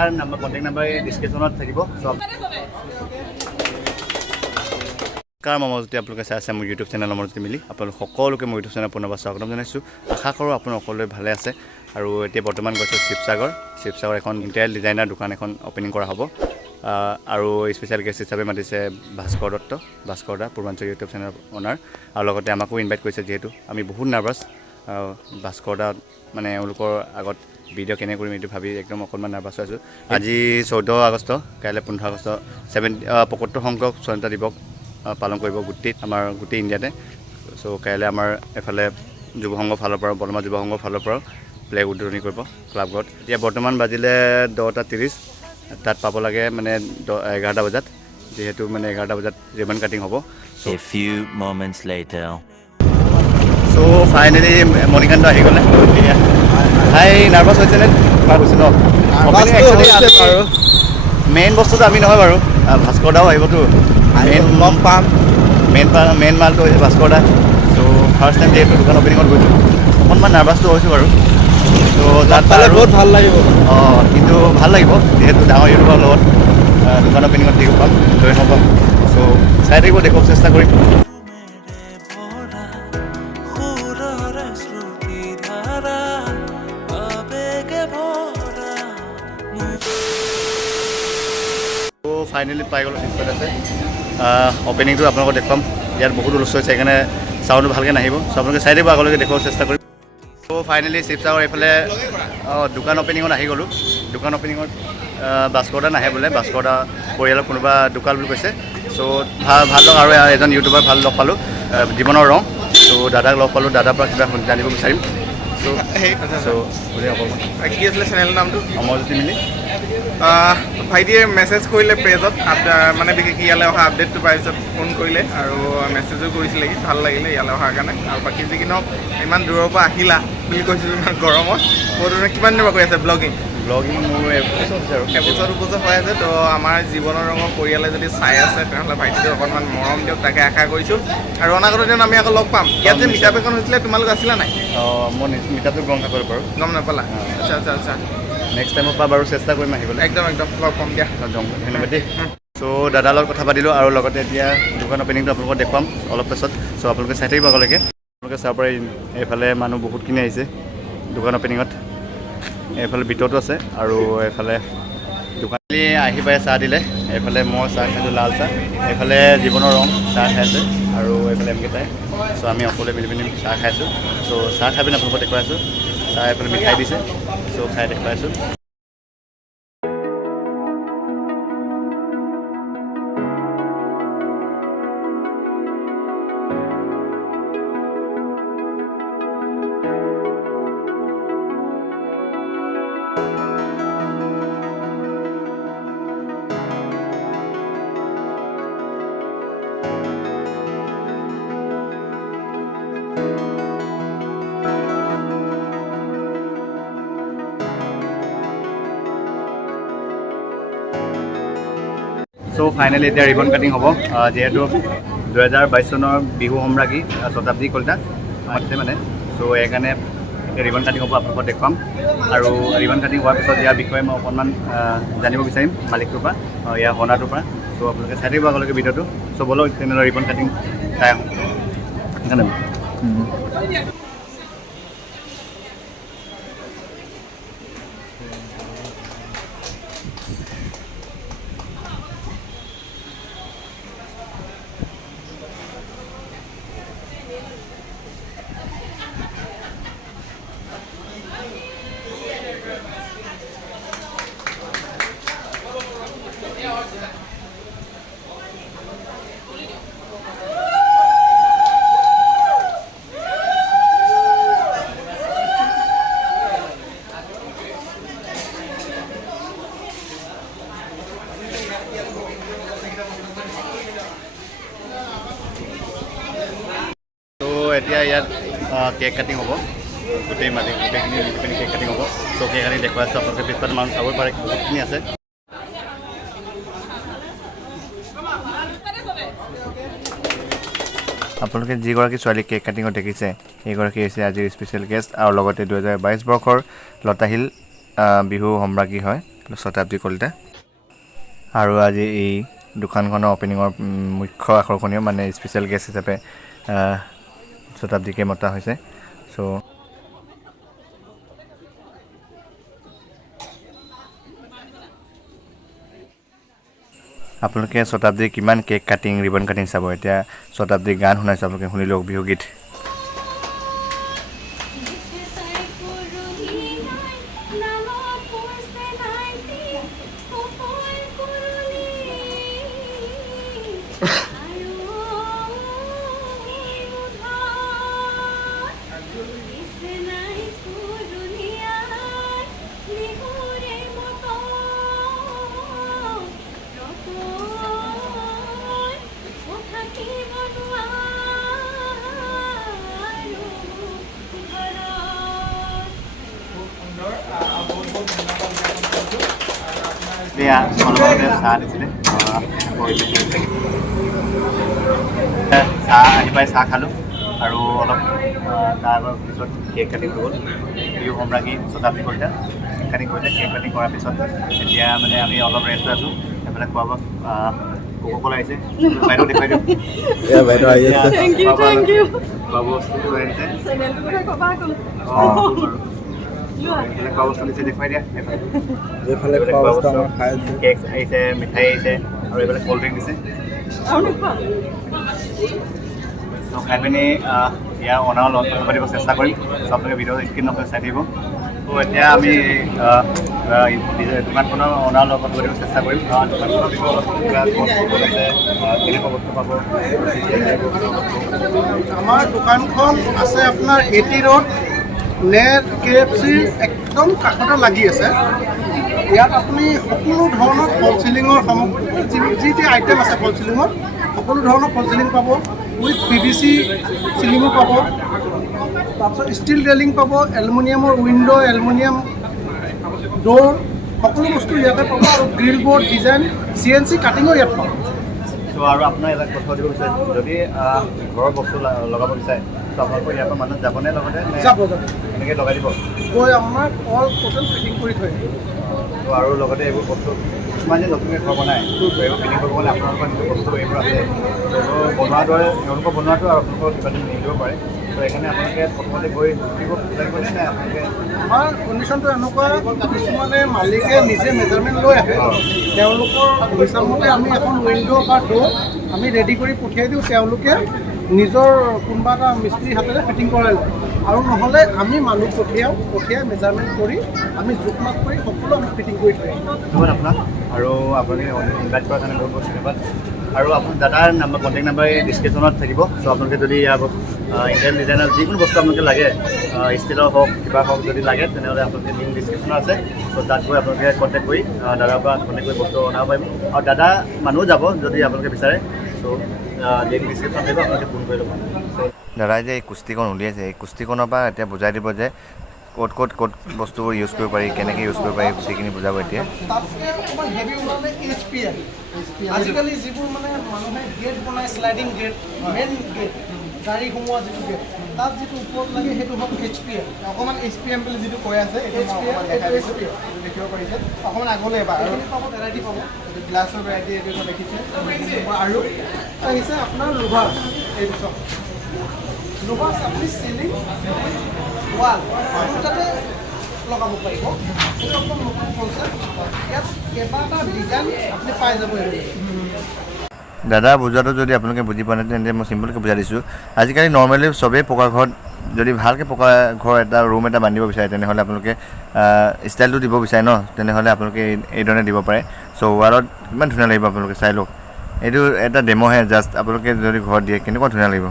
তাৰ number contact number ডিছক্ৰিপশ্যনত থাকিব চব। কাৰ মমজতি আপোনালোকে চাই আছে মোৰ ইউটিউব চেনেলৰ মমজতি মিলি আপোনালোক সকলোকে মোৰ ইউটিউব চেনেল পুনৰবাৰ স্বাগতম জনাইছোঁ। আশা কৰোঁ আপোনালোক সকলোৱে ভালে আছে। আৰু এতিয়া বৰ্তমান গৈছোঁ শিৱসাগৰ এখন ইণ্টেৰিয়াৰ ডিজাইনাৰ দোকান এখন অপেনিং কৰা হ'ব। আৰু স্পেচিয়েল গেষ্ট হিচাপে মাতিছে ভাস্কৰ দত্ত, ভাস্কৰ দা পূৰ্বাঞ্চল ইউটিউব চেনেলৰ অনাৰ। আৰু লগতে আমাকো ইনভাইট কৰিছে, যিহেতু আমি বহুত নাৰ্ভাছ ভাস্কৰ দা মানে এওঁলোকৰ আগত ভিডিঅ' কেনে কৰিম এইটো ভাবি একদম অকণমান নাৰ্ভাছ হৈ আছোঁ। আজি 14 আগষ্ট, কাইলৈ 15 আগষ্ট 75 সংখ্যক স্বাধীনতা দিৱস পালন কৰিব গোটেই ইণ্ডিয়াতে। চ' কাইলৈ আমাৰ এফালে যুৱ সংঘৰ ফালৰ পৰা বৰ্তমান যুৱ সংঘৰ ফালৰ পৰাও ফ্লেগ উদ্বোধনী কৰিব ক্লাবঘৰত। এতিয়া বৰ্তমান বাজিলে 10:30, তাত পাব লাগে মানে 11টা বজাত, যিহেতু মানে 11টা বজাত ৰিবন কাটিং হ'ব। A few moments later. So' finally Manikant আহি গ'লে। এতিয়া ভাই নাৰ্ভাছ হৈছেনে? কৈছোঁ ন আৰু মেইন বস্তুটো আমি নহয় বাৰু, ভাস্কৰ দাও আহিবতো। মেইন মালটো হৈছে ভাস্কৰ দা। চ' ফাৰ্ষ্ট টাইম যিহেতু দোকান অপেনিঙত গৈছোঁ, অকণমান নাৰ্ভাছটো হৈছোঁ বাৰু। ত' তাত পালে বহুত ভাল লাগিব। কিন্তু ভাল লাগিব, যিহেতু ডাঙৰ ইউটিউবৰ লগত দোকান অপেনিঙত থাকিব পাম, জইন হ'ব পাম। চ' চাই থাকিব, দেখুৱাব চেষ্টা কৰিম। ফাইনেলি পাই গ'লোঁ শিৱসাগৰত আছে। অপেনিংটো আপোনালোকক দেখুৱাম। ইয়াত বহুত হুলস্থুল হৈছে, সেইকাৰণে চাউণ্ডটো ভালকৈ নাহিব। চ' আপোনালোকে চাই দিব, আগলৈকে দেখুৱাব চেষ্টা কৰিম। চ' ফাইনেলি শিৱসাগৰ এইফালে দোকান অপেনিঙত আহি গ'লোঁ। দোকান অপেনিঙত ভাস্কৰ দা নাহে বোলে, ভাস্কৰ দা পৰিয়ালৰ কোনোবা ঢুকাল বুলি কৈছে। চ' ভাল লগ আৰু এজন ইউটিউবাৰ ভাল লগ পালোঁ, জীৱনৰ ৰং। চ' দাদাক লগ পালোঁ, দাদাৰ পৰা কিবা জানিব বিচাৰিম। চ' কি আছিলে চেনেলৰ নামটো? মমজতি মিলি। ভাইটিয়ে মেছেজ কৰিলে পেজত, মানে বিশেষকৈ ইয়ালৈ অহা আপডেটটো পাই পিছত ফোন কৰিলে আৰু মেছেজো কৰিছিলে। ভাল লাগিলে ইয়ালৈ অহাৰ কাৰণে। আৰু বাকী যি কি নহওক, ইমান দূৰৰ পৰা আহিলা বুলি কৈছিলোঁ, ইমান গৰমত। কিমান দিনৰ পৰা কৰি আছে ব্লগিং মোৰ এবছৰ 2 বছৰ হৈ আছে। তো আমাৰ জীৱনৰ ৰঙৰ পৰিয়ালে যদি চাই আছে, তেনেহ'লে ভাইটিটো অকণমান মৰম দিয়ক, তাকে আশা কৰিছোঁ। আৰু অনাগত দিনত আমি আকৌ লগ পাম। ইয়াত যে মিটাপ এখন হৈছিলে, তোমালোক আছিলা নাই? মই মিটাপটো গম নাপালোঁ বাৰু। গম নাপালা? আচ্ছা। নেক্সট টাইমৰ পৰা বাৰু চেষ্টা কৰিম আহিবলৈ। একদম লগ পাম দিয়া। ধন্যবাদ দেই। চ' দাদাৰ লগত কথা পাতিলোঁ, আৰু লগতে এতিয়া দোকান অপেনিংটো আপোনালোকক দেখুৱাম অলপ পাছত। চ' আপোনালোকে চাই থাকিব আগলৈকে। আপোনালোকে চাব পাৰে এইফালে মানুহ বহুতখিনি আহিছে দোকান অপেনিঙত। এইফালে ভিতৰতো আছে, আৰু এইফালে দোকানী আহি পাই চাহ দিলে। এইফালে মই চাহ খাইছোঁ, লাল চাহ। এইফালে জীৱনৰ ৰং চাহ খাইছে, আৰু এইফালে এমকে চাই। চ' আমি সকলোৱে মিলি পিনি চাহ খাইছোঁ। চ' চাহ খাই পিনি আপোনালোকক দেখুৱাইছোঁ। চাহ এইফালে মিঠাই দিছে, চ' খাই দেখুৱাইছোঁ। চ' ফাইনেলি এতিয়া ৰিবন কাটিং হ'ব, যিহেতু 2022 চনৰ বিহু সম্ৰাজ্ঞী শতাব্দী কলিতা মাতিছে মানে। চ' সেইকাৰণে এতিয়া ৰিবন কাটিং হ'ব, আপোনালোকক দেখুৱাম। আৰু ৰিবন কাটিং হোৱাৰ পিছত ইয়াৰ বিষয়ে মই অকণমান জানিব বিচাৰিম মালিকটোৰ পৰা, ইয়াৰ অনাৰটোৰ পৰা। চ' আপোনালোকে চাই থাকিব আগলৈকে ভিডিঅ'টো। চ' ব'লক তেনেদৰে ৰিবন কাটিং চাই আহোঁ। এতিয়া ইয়াত কেক কাটিং হ'ব, গোটেইখিনি কেক কাটিং হ'ব। চ' কেক কাটিং দেখুৱাই আছোঁ, আপোনালোকে পিছফালে মানুহ চাব পাৰে, বহুতখিনি আছে। আপোনালোকে যিগৰাকী ছোৱালী কেক কাটিঙত দেখিছে, এইগৰাকী হৈছে আজিৰ স্পেচিয়েল গেষ্ট, আৰু লগতে 2022 বৰ্ষৰ লতাশিল বিহু সম্ৰাজ্ঞী হয়। শতাব্দী কলিতা। আৰু আজি এই দোকানখনৰ অপেনিঙৰ মুখ্য আকৰ্ষণীয় মানে স্পেচিয়েল গেষ্ট হিচাপে শতাব্দীকে মতা হৈছে। চ' আপোনালোকে শতাব্দীৰ কিমান কেক কাটিং ৰিবন কাটিং চাব। এতিয়া শতাব্দীৰ গান শুনাইছোঁ, আপোনালোকে শুনি লওক বিহু গীত। এতিয়া অলপতে চাহ দিছিলে, চাহ আহি পাই চাহ খালোঁ আৰু অলপ তাৰ পিছত কেক কাটিং হৈ গ'ল। বিহু সম্ৰাজ্ঞী শতাব্দী কলিতা কেক কাটিং কৰিলে। কেক কাটিং কৰাৰ পিছত এতিয়া মানে আমি অলপ ৰেষ্ট লৈ আছোঁ। সেইফালে খোৱা বোৱা কোকো-ক'লা আহিছে, বাইদেউ দেখুৱাই দিওঁ। বাইদেউ আহি আছে, খোৱা বস্তু লৈ আহিছে। খোৱা বস্তু দিছে, দেখুৱাই দিয়া। এইফালে খোৱা বস্তু আমাৰ খাই আছে, কেক আহিছে, মিঠাই আহিছে আৰু এইফালে ক'ল্ড ড্ৰিংক দিছে। খাই পিনি ইয়াৰ অনাৰ লগত কথা পাতিব চেষ্টা কৰিম। চ' আপোনালোকে ভিডিঅ' স্ক্ৰীন নকৰি চাই থাকিব। ত' এতিয়া আমি দোকানখনৰ অনাৰ লগত কথা পাতিব চেষ্টা কৰিম। দোকানখনৰ বিষয়ে অলপ কেনেকুৱা বস্তু পাব। আমাৰ দোকানখন আছে আপোনাৰ 80 ৰোড নেট KFC একদম কাষতে লাগি আছে। ইয়াত আপুনি সকলো ধৰণৰ ফলচিলিঙৰ সামগ্ৰী যি আইটেম আছে ফলচিলিঙৰ সকলো ধৰণৰ ফলচিলিং পাব। উইথ PVC চিলিঙো পাব, তাৰপিছত ষ্টিল ৰেলিং পাব, এলুমিনিয়ামৰ উইণ্ড', এলুমিনিয়াম ড'ৰ সকলো বস্তু ইয়াতে পাব। আৰু গ্ৰিল বৰ্ড ডিজাইন CNC কাটিঙো ইয়াত পাব। ত' আৰু আপোনাৰ এটা কথা দিব বিচাৰিছোঁ, যদি ঘৰৰ বস্তু লগাব বিচাৰে ত' আপোনালোকৰ ইয়াৰ পৰা মানুহ যাবনে লগতে যাব এনেকৈ লগাই দিব? গৈ আমাৰ অল টোটেল ফিটিং কৰি থৈ দিব। ত' আৰু লগতে এইবোৰ বস্তু কিছুমান যে নতুনকৈ ঘৰ বনায়, ত' এইবোৰ ফিটিং কৰিব গ'লে আপোনালোকৰ যিটো বস্তু এইবোৰ আছে এইবোৰ বনোৱাৰ দৰে তেওঁলোকৰ বনোৱাটো আৰু আপোনালোকৰ কিবা এটা নিদিব পাৰে। ত' সেইকাৰণে আপোনালোকে প্ৰথমতে গৈ শিকিব লাগিবনে নে আপোনালোকে? আমাৰ কণ্ডিশ্যনটো এনেকুৱা, কিছুমানে মালিকে নিজে মেজাৰমেণ্ট লৈ আহে, তেওঁলোকৰ হিচাপমতে আমি এখন উইণ্ড' বা ড'ৰ আমি ৰেডি কৰি পঠিয়াই দিওঁ। তেওঁলোকে নিজৰ কোনোবা এটা মিস্ত্ৰীৰ হাতেৰে ফিটিং কৰাই লয়। আৰু নহ'লে আমি মানুহ পঠিয়াই মেজাৰমেণ্ট কৰি আমি জোখ মাখ কৰি সকলো আমি ফিটিং কৰি থৈ আহিম। ধন্যবাদ আপোনাক আৰু আপুনি ইনভাইট কৰাৰ কাৰণে বহুত বহুত ধন্যবাদ। আৰু আপোনাৰ দাদাৰ নাম্বাৰ কণ্টেক্ট নাম্বাৰ এই ডিছক্ৰিপশ্যনত থাকিব। চ' আপোনালোকে যদি ইয়াৰ ইণ্ডিয়ান ডিজাইনাৰ যিকোনো বস্তু আপোনালোকে লাগে, ষ্টিলৰ হওক কিবা হওক যদি লাগে তেনেহ'লে আপোনালোকে লিংক ডিছক্ৰিপশ্যনত আছে। চ' তাত গৈ আপোনালোকে কণ্টেক্ট কৰি দাদাৰ পৰা কণ্টেক্ট কৰি বস্তু অনাব পাৰিব। আৰু দাদা মানুহ যাব যদি আপোনালোকে বিচাৰে। চ' লিংক ডিছক্ৰিপশ্যন থাকিব, আপোনালোকে ফোন কৰি ল'ব। দাদাই যে এই কুস্তিকণ উলিয়াইছে, এই কুস্তিকণৰ পৰা এতিয়া বুজাই দিব যে ক'ত বস্তুবোৰ ইউজ কৰিব পাৰি, কেনেকৈ ইউজ কৰিব পাৰি, গোটেইখিনি বুজাব এতিয়া। তাতকৈ অকণমান হেভি ওলালে HPL। আজিকালি যিবোৰ মানে মানুহে গেট বনায়, শ্লাইডিং গেট, মেইন গেট, গাড়ী সোমোৱা যিটো গেট, তাত যিটো ওপৰত লাগে সেইটো হ'ল HPL। অকণমান HPM বুলি যিটো কৈ আছে এইটো দেখিব পাৰিছে। অকণমান আগলৈ এবাৰ আৰু পাব, ভেৰাইটি পাব। গ্লাছৰ ভেৰাইটি এইটো দেখিছে। আৰু আহিছে আপোনাৰ লোভাৰ। এইটো চাওক, লোভাৰ আপুনি চিলিং ৱাল দুটাতে লগাব পাৰিব। এইটো অকণ নতুন কনচেপ্ট। ইয়াত কেইবাটা ডিজাইন আপুনি পাই যাব। দাদা বুজোৱাটো যদি আপোনালোকে বুজি পোৱা নাই তেন্তে মই চিম্পলকৈ বুজাই দিছোঁ। আজিকালি নৰ্মেলি চবেই পকা ঘৰত যদি ভালকৈ পকা ঘৰ এটা ৰুম এটা বান্ধিব বিচাৰে তেনেহ'লে আপোনালোকে ষ্টাইলটো দিব বিচাৰে ন, তেনেহ'লে আপোনালোকে এইধৰণে দিব পাৰে। চ' ৱালত কিমান ধুনীয়া লাগিব আপোনালোকে চাই লওক। এইটো এটা ডেম'হে জাষ্ট, আপোনালোকে যদি ঘৰত দিয়ে কেনেকুৱা ধুনীয়া লাগিব।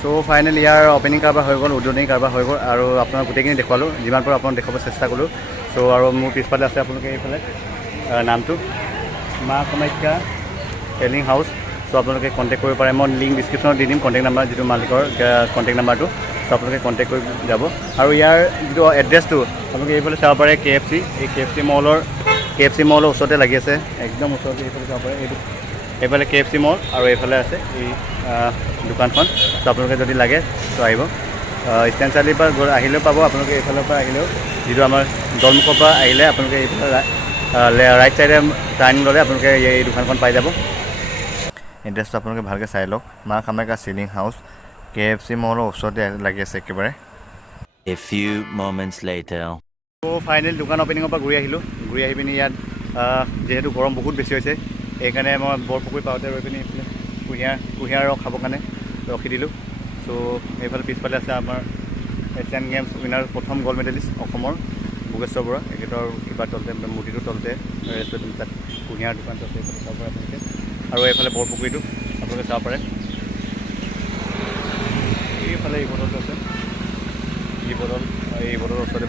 চ' ফাইনেলি ইয়াৰ অপেনিং কাৰবাৰ হৈ গ'ল, উদ্বোধনী কাৰবাৰ হৈ গ'ল আৰু আপোনাক গোটেইখিনি দেখুৱালোঁ, যিমান পাৰোঁ আপোনাক দেখাব চেষ্টা কৰিলোঁ। চ' আৰু মোৰ পিছফালে আছে আপোনালোকে এইফালে নামটো মা কামাখ্যা টেলিং হাউচ। চ' আপোনালোকে কণ্টেক্ট কৰিব পাৰে, মই লিংক ডিছক্ৰিপশ্যনত দি দিম কণ্টেক্ট নাম্বাৰ, যিটো মালিকৰ কণ্টেক্ট নাম্বাৰটো। চ' আপোনালোকে কণ্টেক্ট কৰি যাব। আৰু ইয়াৰ যিটো এড্ৰেছটো আপোনালোকে এইফালে চাব পাৰে KFC, এই KFC মলৰ ওচৰতে লাগি আছে, একদম ওচৰতে এইফালে চাব পাৰে। এইফালে KFC মল আৰু এইফালে আছে এই দোকানখন। চ' আপোনালোকে যদি লাগে ত' আহিব। ষ্টেণ্ড চাৰিআলিৰ পৰা আহিলেও পাব আপোনালোকে, এইফালৰ পৰা আহিলেও যিটো আমাৰ দলমুখৰ পৰা আহিলে আপোনালোকে এইফালে ৰাইট চাইডে টাৰ্ণিং ল'লে আপোনালোকে এই দোকানখন পাই যাব। এড্ৰেছটো আপোনালোকে ভালকৈ চাই লওক। মা কামাখ্যা চিলিং হাউচ KFC মলৰ ওচৰতে লাগি আছে একেবাৰে। A few moments later. Final দোকান অপেনিঙৰ পৰা ঘূৰি আহিলোঁ। ঘূৰি আহি পিনি ইয়াত যিহেতু গৰম বহুত বেছি হৈছে, সেইকাৰণে মই বৰপুখুৰী পাওঁতে ৰৈ পিনি এইফালে কুঁহিয়াৰ ৰস খাবৰ কাৰণে ৰখি দিলোঁ। চ' এইফালে পিছফালে আছে আমাৰ এছিয়ান গেমছ উইনাৰ প্ৰথম গ'ল্ড মেডেলিষ্ট অসমৰ ভোগেশ্বৰ বৰা। এখেতৰ কিবা তলতে মূৰ্তিটোৰ তলতে ৰেষ্টুৰেণ্ট তাত কুঁহিয়াৰ দোকানটো আছে, এইফালে চাব পাৰে আপোনালোকে। আৰু এইফালে বৰপুখুৰীটো আপোনালোকে চাব পাৰে। এইফালে এই বটলটো আছে, এই বটলৰ ওচৰতে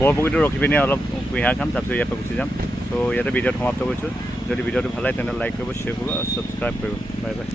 বৰপুখুৰীটো ৰখি পিনে অলপ কুঁহিয়াৰ খাম, তাৰপিছত ইয়াৰ পৰা গুচি যাম। চ' ইয়াতে ভিডিঅ'টো সমাপ্ত কৰিছোঁ। যদি ভিডিঅ'টো ভাল লাগে তেনেহ'লে লাইক কৰিব, শ্বেয়াৰ কৰিব আৰু ছাবস্ক্ৰাইব কৰিব। Bye bye.